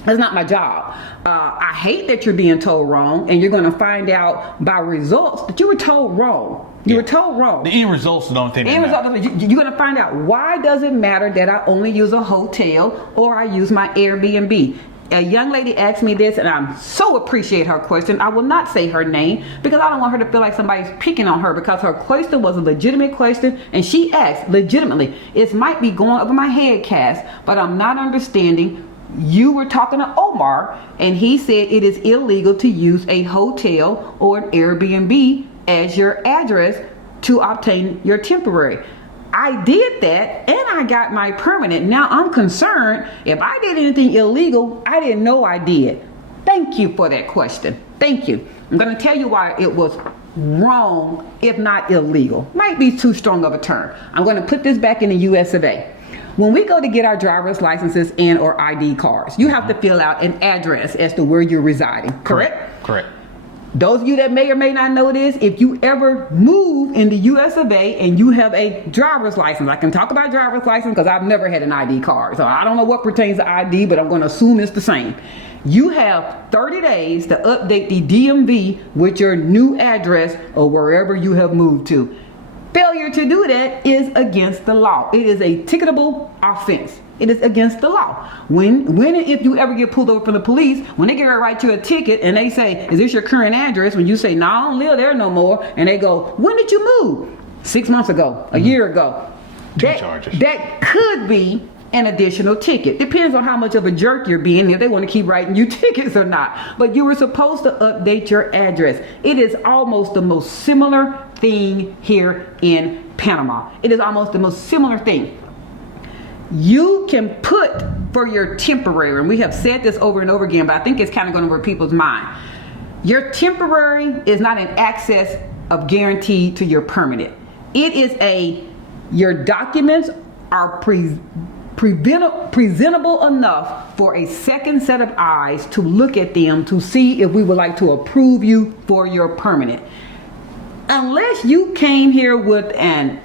That's not my job. I hate that you're being told wrong, and you're going to find out by results that you were told wrong. You were told wrong. The end results don't think you're going to find out, why does it matter that I only use a hotel or I use my Airbnb? A young lady asked me this, and I so appreciate her question. I will not say her name because I don't want her to feel like somebody's picking on her, because her question was a legitimate question, and she asked legitimately, it might be going over my head, Cass, but I'm not understanding. You were talking to Omar, and he said it is illegal to use a hotel or an Airbnb as your address to obtain your temporary. I did that, and I got my permanent. Now I'm concerned if I did anything illegal. I didn't know I did. Thank you for that question. Thank you. I'm going to tell you why it was wrong, if not illegal. Might be too strong of a term. I'm going to put this back in the US of A. When we go to get our driver's licenses and or ID cards, you have to fill out an address as to where you're residing, correct? Correct. Those of you that may or may not know this, if you ever move in the US of A and you have a driver's license, I can talk about driver's license because I've never had an ID card. So I don't know what pertains to ID, but I'm going to assume it's the same. You have 30 days to update the DMV with your new address or wherever you have moved to. Failure to do that is against the law. It is a ticketable offense. It is against the law. When and if you ever get pulled over from the police, when they get ready to write you a ticket and they say, is this your current address? When you say, no, I don't live there no more. And they go, when did you move? 6 months ago, a year ago. That could be an additional ticket. Depends on how much of a jerk you're being, if they want to keep writing you tickets or not. But you were supposed to update your address. It is almost the most similar thing here in Panama. It is almost the most similar thing. You can put for your temporary, and we have said this over and over again, but I think it's kind of going over people's mind. Your temporary is not an access of guarantee to your permanent. It is your documents are presentable enough for a second set of eyes to look at them to see if we would like to approve you for your permanent. Unless you came here with an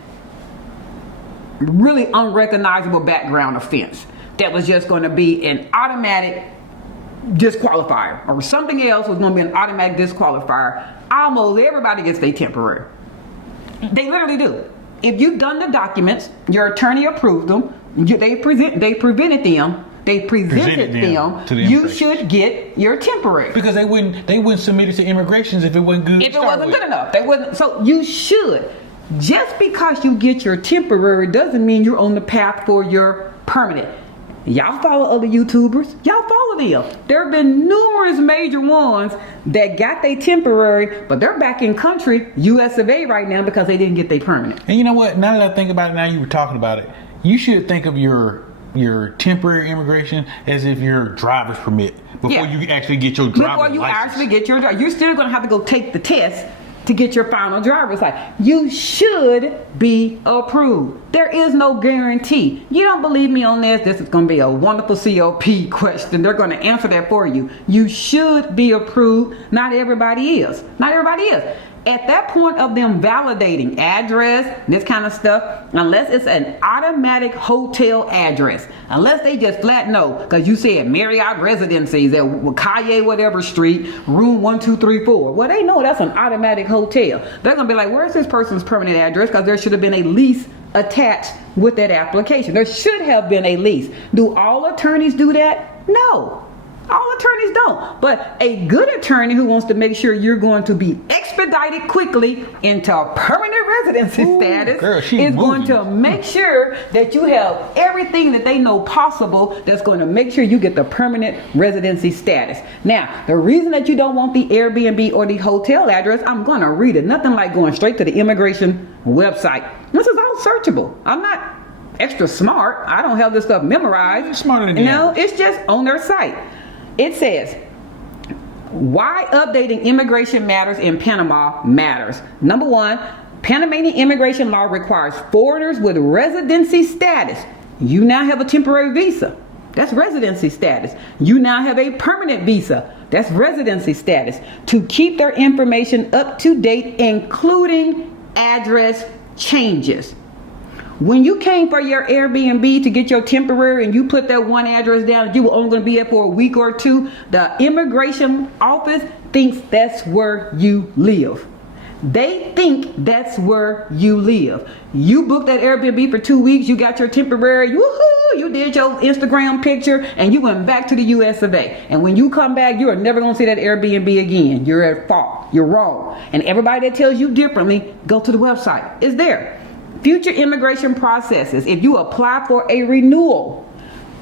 really unrecognizable background offense that was just going to be an automatic disqualifier, or something else was going to be an automatic disqualifier, almost everybody gets their temporary. They literally do. If you've done the documents, your attorney approved them, they presented them. They presented them. To the you immigration. should get your temporary. Because they wouldn't submit it to immigrations if it wasn't good. If it wasn't good enough, they wouldn't. So you should. Just because you get your temporary doesn't mean you're on the path for your permanent. Y'all follow other YouTubers. Y'all follow them. There have been numerous major ones that got their temporary, but they're back in country, US of A right now because they didn't get their permanent. And you know what? Now that I think about it, now you were talking about it, you should think of your temporary immigration as if your driver's permit before you actually get your driver's Before you license. actually get your driver, you're still going to have to go take the test to get your final driver's license. You should be approved. There is no guarantee. You don't believe me on this? This is going to be a wonderful COP question. They're going to answer that for you. You should be approved. Not everybody is. Not everybody is. At that point of them validating address, this kind of stuff, unless it's an automatic hotel address, unless they just flat no, because you said Marriott Residencies at Wakaye whatever street, room 1234. Well, they know that's an automatic hotel. They're going to be like, where's this person's permanent address? Because there should have been a lease attached with that application. There should have been a lease. Do all attorneys do that? No. All attorneys don't. But a good attorney who wants to make sure you're going to be expedited quickly into permanent residency status is going to make sure that you have everything that they know possible that's going to make sure you get the permanent residency status. Now, the reason that you don't want the Airbnb or the hotel address, I'm going to read it. Nothing like going straight to the immigration website. This is all searchable. I'm not extra smart. I don't have this stuff memorized. You're smarter than you. It's just on their site. It says, why updating immigration matters in Panama matters. Number one, Panamanian immigration law requires foreigners with residency status. You now have a temporary visa. That's residency status. You now have a permanent visa. That's residency status. To keep their information up to date, including address changes. When you came for your Airbnb to get your temporary and you put that one address down that you were only going to be there for a week or two, the immigration office thinks that's where you live. They think that's where you live. You booked that Airbnb for 2 weeks, you got your temporary, woohoo, you did your Instagram picture, and you went back to the US of A. And when you come back, you are never going to see that Airbnb again. You're at fault. You're wrong. And everybody that tells you differently, go to the website. It's there. Future immigration processes. If you apply for a renewal,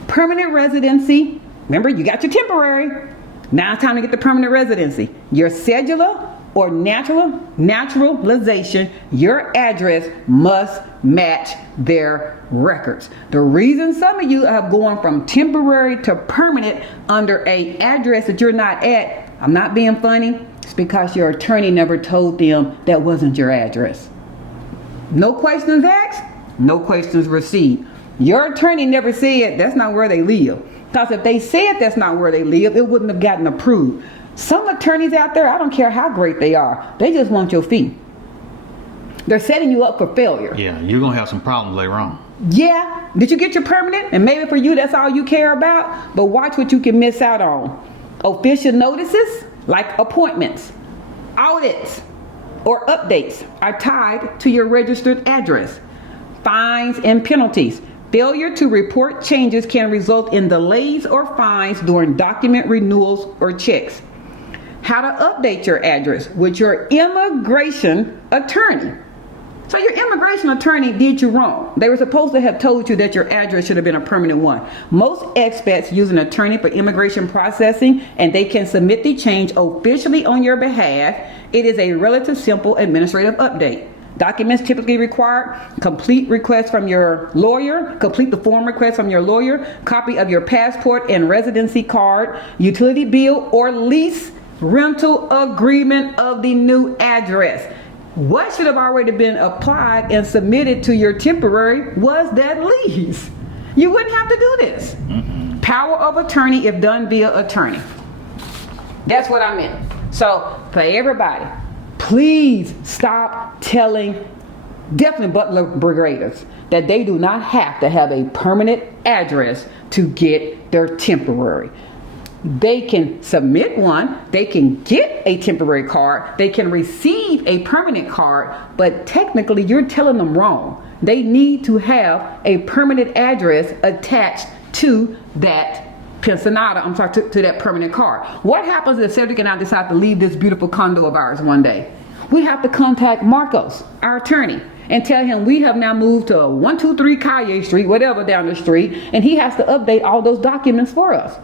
permanent residency, remember you got your temporary, now it's time to get the permanent residency. Your cedular or naturalization, your address must match their records. The reason some of you have gone from temporary to permanent under a address that you're not at, I'm not being funny, it's because your attorney never told them that wasn't your address. No questions asked, no questions received. Your attorney never said that's not where they live. Because if they said that's not where they live, it wouldn't have gotten approved. Some attorneys out there, I don't care how great they are, they just want your fee. They're setting you up for failure. Yeah, you're going to have some problems later on. Yeah, did you get your permanent? And maybe for you that's all you care about, but watch what you can miss out on. Official notices, like appointments, audits, or updates are tied to your registered address. Fines and penalties. Failure to report changes can result in delays or fines during document renewals or checks. How to update your address with your immigration attorney. So your immigration attorney did you wrong. They were supposed to have told you that your address should have been a permanent one. Most expats use an attorney for immigration processing, and they can submit the change officially on your behalf. It is a relatively simple administrative update. Documents typically required: complete request from your lawyer, complete the form request from your lawyer, copy of your passport and residency card, utility bill or lease rental agreement of the new address. What should have already been applied and submitted to your temporary was that lease. You wouldn't have to do this. Mm-mm. Power of attorney if done via attorney. That's what I meant. So for everybody, please stop telling definitely Butler Brigaders that they do not have to have a permanent address to get their temporary. they can submit one, they can get a temporary card, they can receive a permanent card, but technically you're telling them wrong. They need to have a permanent address attached to that to that permanent card. What happens if Cedric and I decide to leave this beautiful condo of ours one day? We have to contact Marcos, our attorney, and tell him we have now moved to 123 Calle Street, whatever down the street, and he has to update all those documents for us.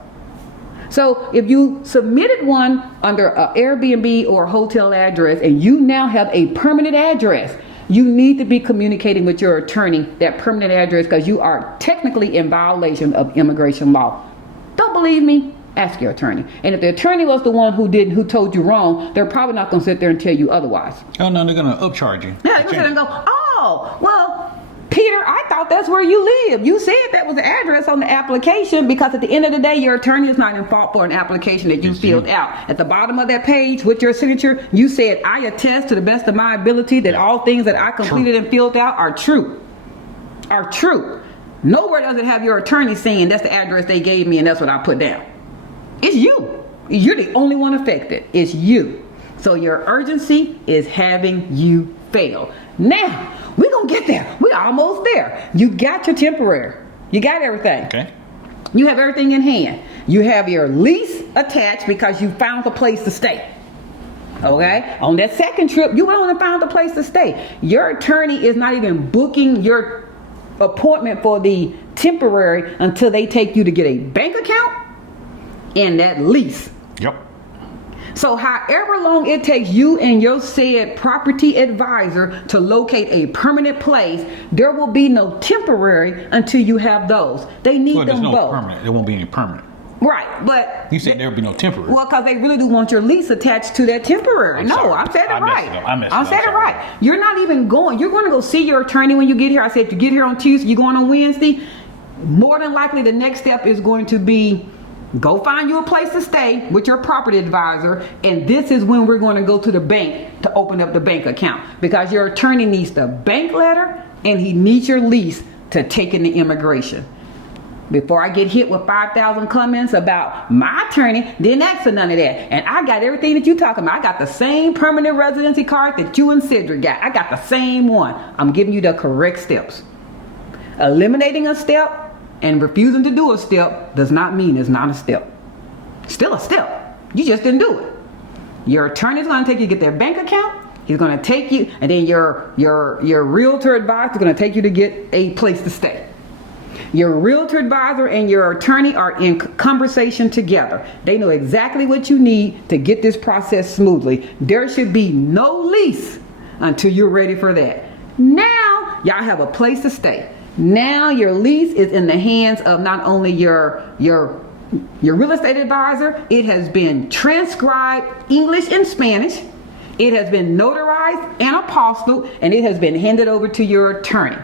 So if you submitted one under an Airbnb or hotel address and you now have a permanent address, you need to be communicating with your attorney that permanent address, because you are technically in violation of immigration law. Don't believe me? Ask your attorney. And if the attorney was the one who told you wrong, they're probably not going to sit there and tell you otherwise. Oh no, they're going to upcharge you. Yeah, they're going to sit there and go, oh, well, Peter, I thought that's where you live. You said that was the address on the application, because at the end of the day, your attorney is not in fault for an application that you filled out. At the bottom of that page with your signature, you said, I attest to the best of my ability that all things that I completed and filled out are true. Are true. Nowhere does it have your attorney saying that's the address they gave me and that's what I put down. It's you. You're the only one affected. It's you. So your urgency is having you fail. Now, we're going to get there. We're almost there. You got your temporary. You got everything. Okay. You have everything in hand. You have your lease attached because you found a place to stay. Okay? On that second trip, you went on and found a place to stay. Your attorney is not even booking your appointment for the temporary until they take you to get a bank account and that lease. Yep. So however long it takes you and your said property advisor to locate a permanent place, there will be no temporary until you have those. They need them there's no both. Permanent. There won't be any permanent. Right, but You said there would be no temporary. well, because they really do want your lease attached to that temporary. I'm No, sorry. I said it I messed right. it up. I messed it I up. said it Sorry. right. You're not even going. You're going to go see your attorney when you get here. I said you get here on Tuesday. You're going on Wednesday. More than likely, the next step is going to be go find you a place to stay with your property advisor, and this is when we're going to go to the bank to open up the bank account, because your attorney needs the bank letter and he needs your lease to take in the immigration. Before I get hit with 5,000 comments about my attorney, didn't ask for none of that. And I got everything that you talking about. I got the same permanent residency card that you and Cedric got. I got the same one. I'm giving you the correct steps. Eliminating a step and refusing to do a step does not mean it's not a step. Still a step. You just didn't do it. Your attorney's going to take you to get their bank account. He's going to take you, and then your realtor advisor is going to take you to get a place to stay. Your realtor advisor and your attorney are in conversation together. They know exactly what you need to get this process smoothly. There should be no lease until you're ready for that. Now, y'all have a place to stay. Now your lease is in the hands of not only your real estate advisor, it has been transcribed English and Spanish, it has been notarized and apostilled, and it has been handed over to your attorney.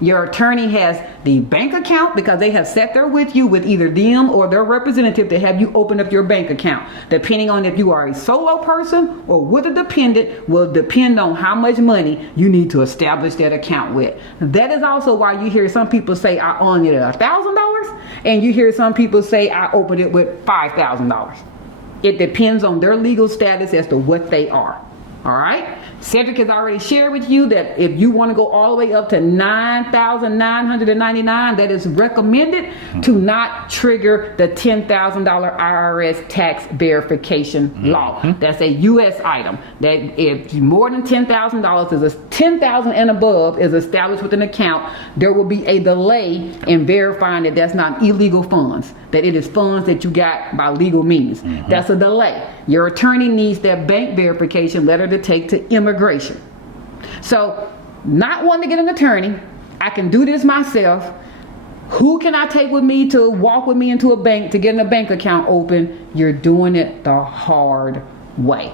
Your attorney has the bank account because they have sat there with you with either them or their representative to have you open up your bank account. Depending on if you are a solo person or with a dependent will depend on how much money you need to establish that account with. That is also why you hear some people say I own it at $1,000 and you hear some people say I opened it with $5,000. It depends on their legal status as to what they are. All right. Cedric has already shared with you that if you want to go all the way up to $9,999, that is recommended to not trigger the $10,000 IRS tax verification law. That's a U.S. item. That if more than $10,000 is $10,000 and above is established with an account, there will be a delay in verifying that that's not illegal funds, that it is funds that you got by legal means. That's a delay. Your attorney needs that bank verification letter to take to immigration. So, not wanting to get an attorney, I can do this myself. Who can I take with me to walk with me into a bank to get a bank account open? You're doing it the hard way.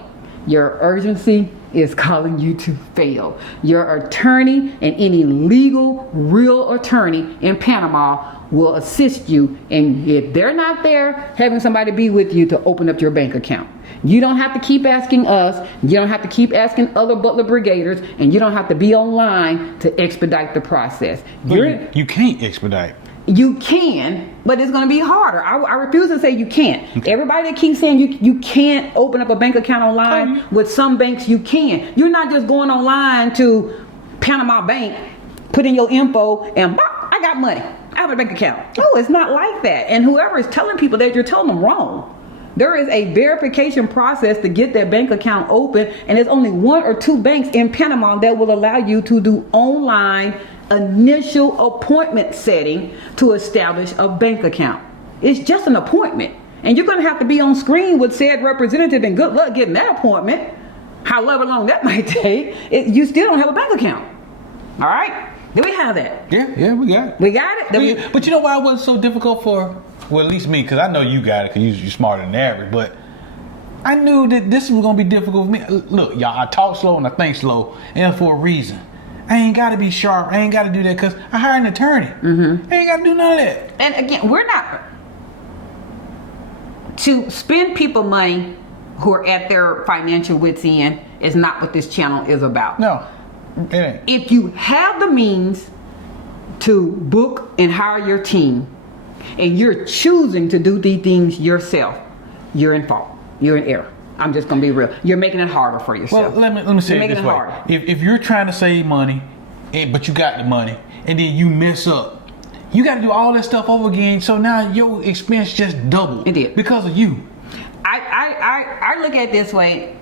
Your urgency is calling you to fail. Your attorney and any legal, real attorney in Panama will assist you, and if they're not there, having somebody be with you to open up your bank account. You don't have to keep asking us, you don't have to keep asking other Butler Brigaders, and you don't have to be online to expedite the process. You can't expedite. You can, but it's going to be harder. I refuse to say you can't. Okay. Everybody that keeps saying you can't open up a bank account online, with some banks you can. You're not just going online to Panama Bank, put in your info, and I got money. I have a bank account. No, it's not like that. And whoever is telling people that, you're telling them wrong. There is a verification process to get that bank account open, and there's only 1 or 2 banks in Panama that will allow you to do online initial appointment setting to establish a bank account. It's just an appointment, and you're going to have to be on screen with said representative, and good luck getting that appointment, however long that might take. You still don't have a bank account. All right, do we have that? Yeah, we got it. We got it. But you know why it wasn't so difficult for, well, at least me, because I know you got it because you're smarter than average, but I knew that this was going to be difficult for me. Look, y'all, I talk slow and I think slow, and for a reason. I ain't got to be sharp. I ain't got to do that because I hired an attorney. Mm-hmm. I ain't got to do none of that. And again, we're not to spend people money who are at their financial wits end is not what this channel is about. No, it ain't. If you have the means to book and hire your team, and you're choosing to do these things yourself, you're in fault. You're in error. I'm just gonna be real. You're making it harder for yourself. Well, let me say it this way. If you're trying to save money, but you got the money, and then you mess up, you got to do all that stuff over again. So now your expense just doubled. It did because of you. I look at it this way.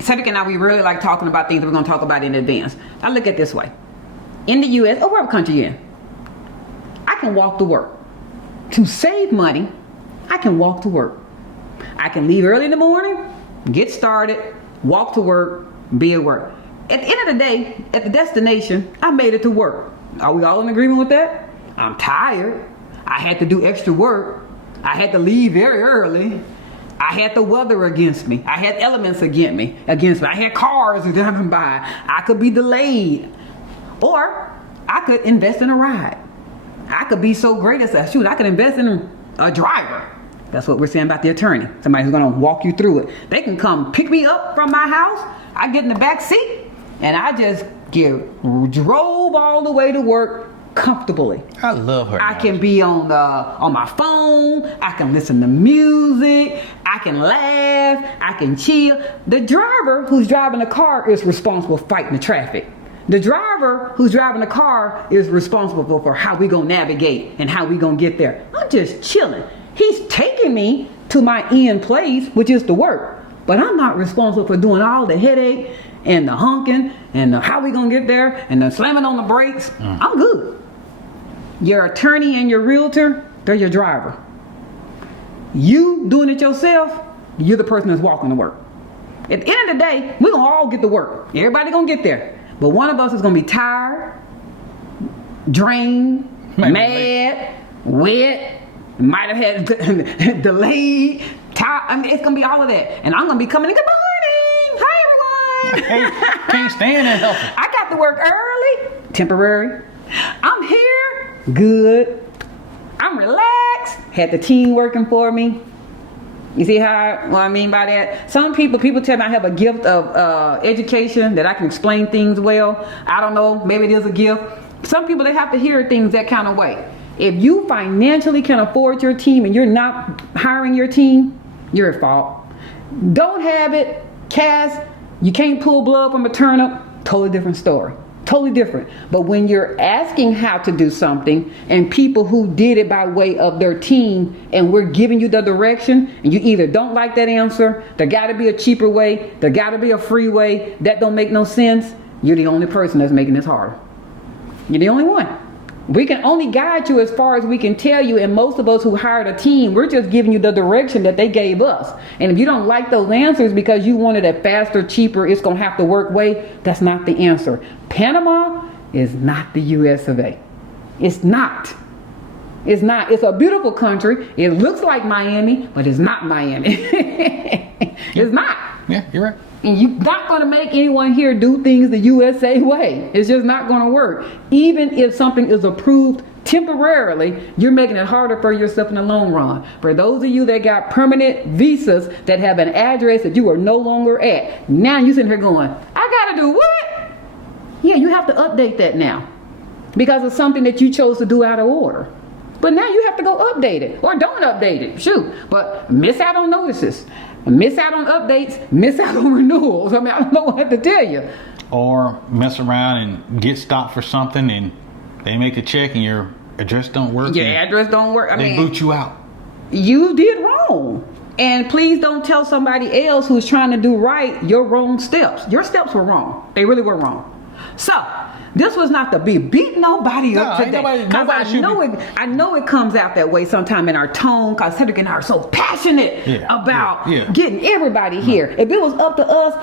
Cedric and I, we really like talking about things that we're gonna talk about in advance. I look at it this way. In the U.S. or whatever country you're in, I can walk to work. To save money, I can walk to work. I can leave early in the morning, get started, walk to work, be at work. At the end of the day, at the destination, I made it to work. Are we all in agreement with that? I'm tired. I had to do extra work. I had to leave very early. I had the weather against me. I had elements against me. I had cars driving by. I could be delayed. Or I could invest in a ride. I could be so great as I could invest in a driver. That's what we're saying about the attorney. Somebody who's going to walk you through it. They can come pick me up from my house. I get in the back seat and I just drove all the way to work comfortably. I love her. I can be on my phone. I can listen to music. I can laugh. I can chill. The driver who's driving the car is responsible for fighting the traffic. The driver who's driving the car is responsible for how we gonna navigate and how we gonna get there. I'm just chilling. He's taking me to my end place, which is to work. But I'm not responsible for doing all the headache and the honking and the how we gonna get there and the slamming on the brakes. I'm good. Your attorney and your realtor, they're your driver. You doing it yourself, you're the person that's walking to work. At the end of the day, we're gonna all get to work. Everybody gonna get there. But one of us is gonna be tired, drained, mad, wet, might have had delayed, tired. I mean, it's gonna be all of that. And I'm gonna be coming in, good morning, hi everyone. Can't stand that help. I got to work early, temporary. I'm here, good. I'm relaxed, had the team working for me. You see what I mean by that? Some people tell me I have a gift of education, that I can explain things well. I don't know, maybe it is a gift. Some people, they have to hear things that kind of way. If you financially can afford your team and you're not hiring your team, you're at fault. Don't have it, Cass, you can't pull blood from a turnip, totally different story. Totally different. But when you're asking how to do something and people who did it by way of their team and we're giving you the direction and you either don't like that answer, there got to be a cheaper way, there got to be a free way, that don't make no sense, you're the only person that's making this harder. You're the only one. We can only guide you as far as we can tell you, and most of us who hired a team, we're just giving you the direction that they gave us. And if you don't like those answers because you wanted a faster, cheaper, it's going to have to work way, that's not the answer. Panama is not the US of A. It's not. It's not. It's a beautiful country. It looks like Miami, but it's not Miami. It's not. Yeah, you're right. And you're not going to make anyone here do things the USA way. It's just not going to work. Even if something is approved temporarily, you're making it harder for yourself in the long run. For those of you that got permanent visas that have an address that you are no longer at, now you're sitting here going, I got to do what? Yeah, you have to update that now because it's something that you chose to do out of order. But now you have to go update it, or don't update it. Shoot, but miss out on notices, miss out on updates, miss out on renewals. I mean, I don't know what to tell you. Or mess around and get stopped for something, and they make a check and your address don't work. Your address don't work. They boot you out. You did wrong. And please don't tell somebody else who's trying to do right your wrong steps. Your steps were wrong. They really were wrong. So this was not to beat nobody up today. I know it comes out that way sometime in our tone, because Cedric and I are so passionate about getting everybody here. If it was up to us,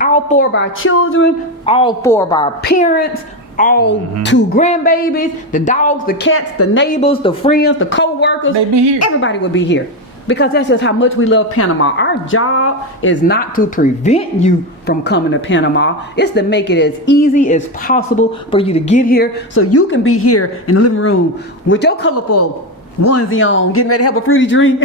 all 4 of our children, all 4 of our parents, all 2 grandbabies, the dogs, the cats, the neighbors, the friends, the co-workers, they'd be here. Everybody would be here. Because that's just how much we love Panama. Our job is not to prevent you from coming to Panama. It's to make it as easy as possible for you to get here, so you can be here in the living room with your colorful onesie on, getting ready to have a fruity drink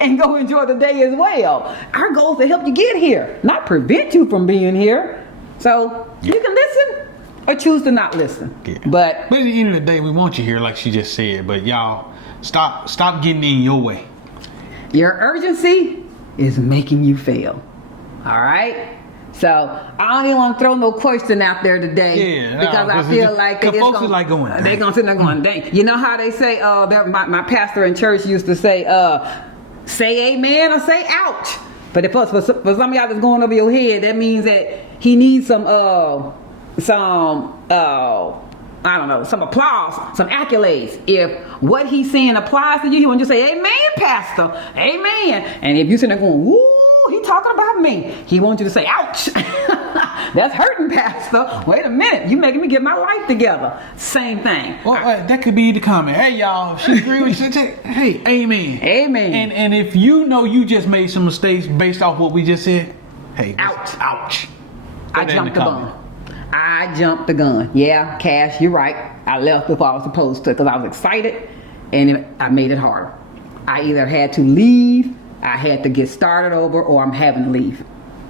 and go enjoy the day as well. Our goal is to help you get here, not prevent you from being here. So you can listen or choose to not listen. Yeah. But at the end of the day, we want you here, like she just said. But y'all, stop getting in your way. Your urgency is making you fail. All right? So I don't even want to throw no question out there today, because I feel like folks are like going, they're going to sit there going, dang. You know how they say, my pastor in church used to say amen or say ouch. But for some of y'all that's going over your head, that means that he needs some I don't know, some applause, some accolades. If what he's saying applies to you, he wants you to say, amen, pastor, amen. And if you're sitting there going, woo, he talking about me, he wants you to say, ouch. That's hurting, pastor. Wait a minute, you making me get my life together. Same thing. Well, that could be the comment. Hey, y'all, she agree with you. Hey, amen. Amen. And if you know you just made some mistakes based off what we just said, hey, ouch. I jumped the gun. I jumped the gun. Yeah, Cash, you're right. I left before I was supposed to, because I was excited and I made it harder. I either had to leave, I had to get started over, or I'm having to leave.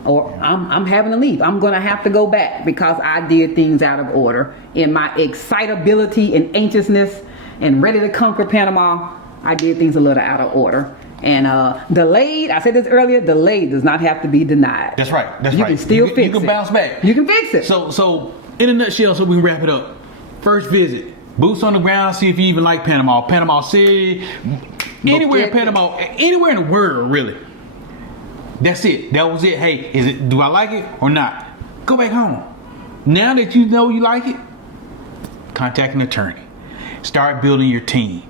Or I'm having to leave. I'm going to have to go back because I did things out of order. In my excitability and anxiousness and ready to conquer Panama, I did things a little out of order. And delayed, I said this earlier, delayed does not have to be denied. That's right. You can still fix it. You can bounce back. You can fix it. So in a nutshell, so we can wrap it up. First visit, boots on the ground, see if you even like Panama. Panama City, anywhere in Panama, anywhere in the world, really. That's it. That was it. Hey, do I like it or not? Go back home. Now that you know you like it, contact an attorney. Start building your team.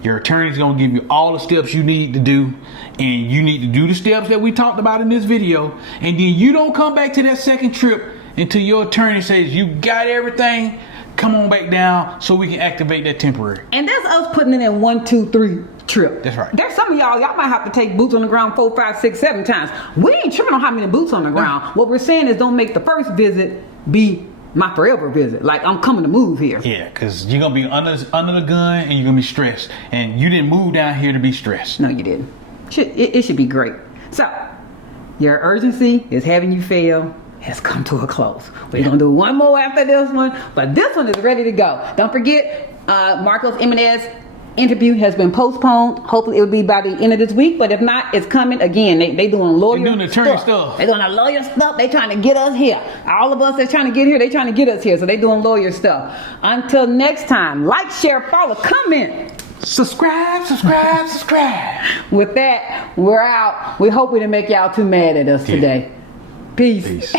Your attorney's going to give you all the steps you need to do, and you need to do the steps that we talked about in this video, and then you don't come back to that second trip until your attorney says you got everything. Come on back down so we can activate that temporary. And that's us putting it in 1, 2, 3 trip. That's right. There's some of y'all might have to take boots on the ground 4, 5, 6, 7 times. We ain't tripping on how many boots on the ground. Right. What we're saying is don't make the first visit be my forever visit. Like, I'm coming to move here. Yeah, because you're going to be under the gun and you're going to be stressed. And you didn't move down here to be stressed. No, you didn't. It should be great. So, your urgency is having you fail has come to a close. We're going to do one more after this one, but this one is ready to go. Don't forget, Marcos Jimenez interview has been postponed. Hopefully it will be by the end of this week, but if not, it's coming again. They doing lawyer They're doing attorney stuff. They're doing a lawyer stuff. They trying to get us here. All of us that's trying to get here, they trying to get us here. So they doing lawyer stuff. Until next time, like, share, follow, comment. Subscribe. With that, we're out. We hope we didn't make y'all too mad at us today. Peace.